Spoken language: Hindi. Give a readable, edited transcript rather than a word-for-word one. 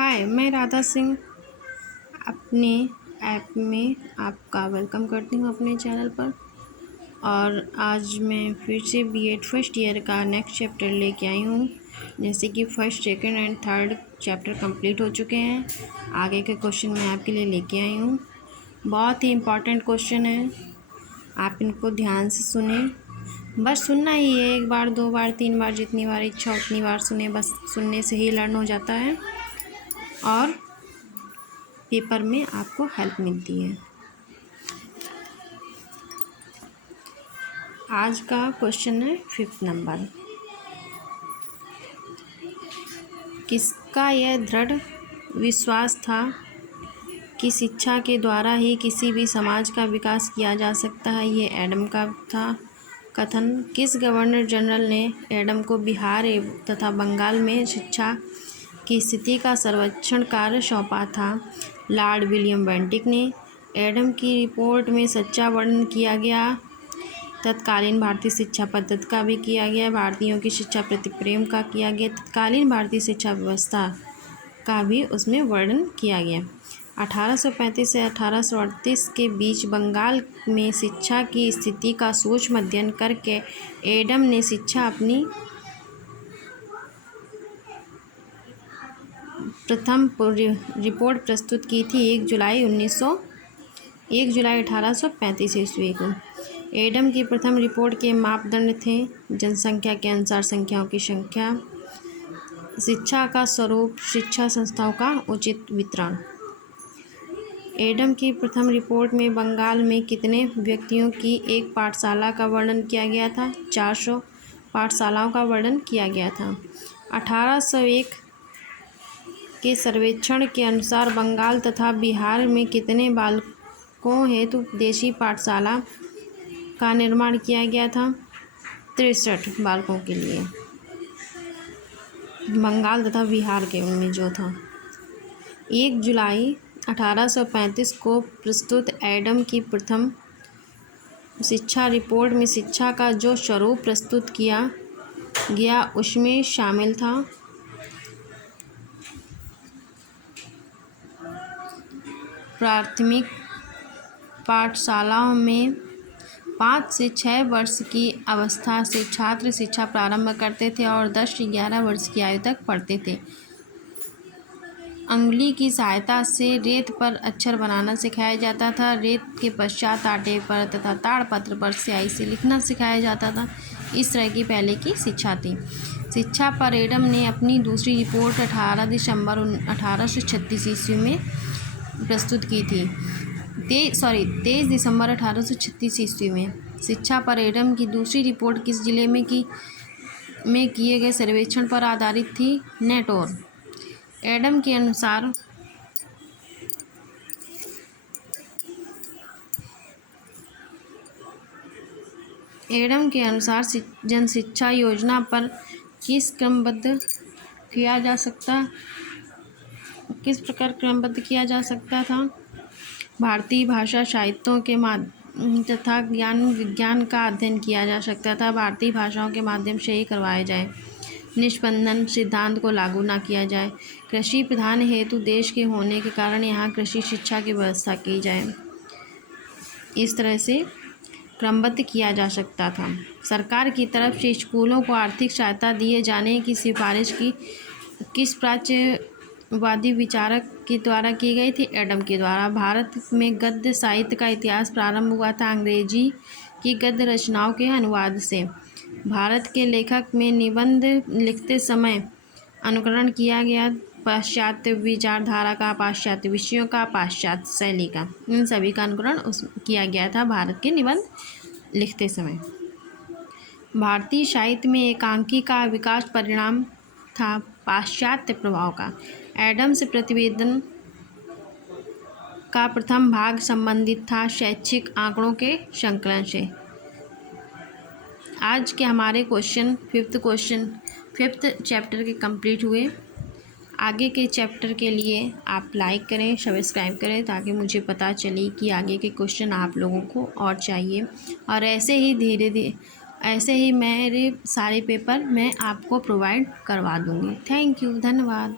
हाय, मैं राधा सिंह अपने ऐप में आपका वेलकम करती हूँ अपने चैनल पर। और आज मैं फिर से बीएड फर्स्ट ईयर का नेक्स्ट चैप्टर लेके आई हूँ। जैसे कि first, second and third chapter complete हो चुके हैं। आगे के क्वेश्चन मैं आपके लिए लेके आई हूँ। बहुत ही इम्पॉर्टेंट क्वेश्चन है, आप इनको ध्यान से सुने। बस सुनना ही है, एक बार, दो बार, तीन बार, जितनी बार इच्छा उतनी बार सुने। बस सुनने से ही लर्न हो जाता है और पेपर में आपको हेल्प मिलती है। आज का क्वेश्चन है 5th नंबर। किसका यह दृढ़ विश्वास था कि शिक्षा के द्वारा ही किसी भी समाज का विकास किया जा सकता है? ये एडम का था कथन। किस गवर्नर जनरल ने एडम को बिहार तथा बंगाल में शिक्षा की स्थिति का सर्वेक्षण कार्य सौंपा था? लॉर्ड विलियम बेंटिक ने। एडम की रिपोर्ट में सच्चा वर्णन किया गया। तत्कालीन भारतीय शिक्षा पद्धति का भी किया गया। भारतीयों की शिक्षा प्रति प्रेम का किया गया। तत्कालीन भारतीय शिक्षा व्यवस्था का भी उसमें वर्णन किया गया। 1835 से 1838 के बीच बंगाल में शिक्षा की स्थिति का सूक्ष्म अध्ययन करके एडम ने शिक्षा अपनी प्रथम रिपोर्ट प्रस्तुत की थी 1 जुलाई 1835 ईस्वी को। एडम की प्रथम रिपोर्ट के मापदंड थे: जनसंख्या के अनुसार संख्याओं की संख्या, शिक्षा का स्वरूप, शिक्षा संस्थाओं का उचित वितरण। एडम की प्रथम रिपोर्ट में बंगाल में कितने व्यक्तियों की एक पाठशाला का वर्णन किया गया था? 400 पाठशालाओं का वर्णन किया गया था। 1801 के सर्वेक्षण के अनुसार बंगाल तथा बिहार में कितने बालकों हेतु देशी पाठशाला का निर्माण किया गया था? 63 बालकों के लिए, बंगाल तथा बिहार के उनमें जो था। 1 जुलाई 1835 को प्रस्तुत एडम की प्रथम शिक्षा रिपोर्ट में शिक्षा का जो स्वरूप प्रस्तुत किया गया उसमें शामिल था: प्राथमिक पाठशालाओं में 5 से 6 वर्ष की अवस्था से छात्र शिक्षा प्रारंभ करते थे और 10 से 11 वर्ष की आयु तक पढ़ते थे। अंगुली की सहायता से रेत पर अक्षर बनाना सिखाया जाता था। रेत के पश्चात आटे पर तथा ताड़पत्र पर स्याही से लिखना सिखाया जाता था। इस तरह की पहले की शिक्षा थी। शिक्षा पर एडम ने अपनी दूसरी रिपोर्ट 18 दिसंबर 1836 ईस्वी में प्रस्तुत की थी। 23 दिसंबर 1836 ईस्वी में। शिक्षा पर एडम की दूसरी रिपोर्ट किस जिले में किए गए सर्वेक्षण पर आधारित थी? नेटोर। एडम के अनुसार जन शिक्षा योजना पर किस प्रकार क्रमबद्ध किया जा सकता था? भारतीय भाषा साहित्यों के माध्यम तथा ज्ञान विज्ञान का अध्ययन किया जा सकता था। भारतीय भाषाओं के माध्यम से ही करवाया जाए। निष्पंदन सिद्धांत को लागू न किया जाए। कृषि प्रधान हेतु देश के होने के कारण यहाँ कृषि शिक्षा की व्यवस्था की जाए। इस तरह से क्रमबद्ध किया जा सकता था। सरकार की तरफ से स्कूलों को आर्थिक सहायता दिए जाने की सिफारिश किस प्राच्यवादी विचारक के द्वारा की गई थी? एडम के द्वारा। भारत में गद्य साहित्य का इतिहास प्रारंभ हुआ था अंग्रेजी की गद्य रचनाओं के अनुवाद से। भारत के लेखक में निबंध लिखते समय अनुकरण किया गया पाश्चात्य विचारधारा का, पाश्चात्य विषयों का, पाश्चात्य शैली का, इन सभी का अनुकरण किया गया था भारत के निबंध लिखते समय। भारतीय साहित्य में एकांकी का विकास परिणाम था पाश्चात्य प्रभाव का। एडम से प्रतिवेदन का प्रथम भाग संबंधित था शैक्षिक आंकड़ों के संकलन से। आज के हमारे क्वेश्चन 5th चैप्टर के कंप्लीट हुए। आगे के चैप्टर के लिए आप लाइक करें, सब्सक्राइब करें, ताकि मुझे पता चले कि आगे के क्वेश्चन आप लोगों को और चाहिए। और ऐसे ही धीरे मेरे सारे पेपर मैं आपको प्रोवाइड करवा दूँगी। थैंक यू, धन्यवाद।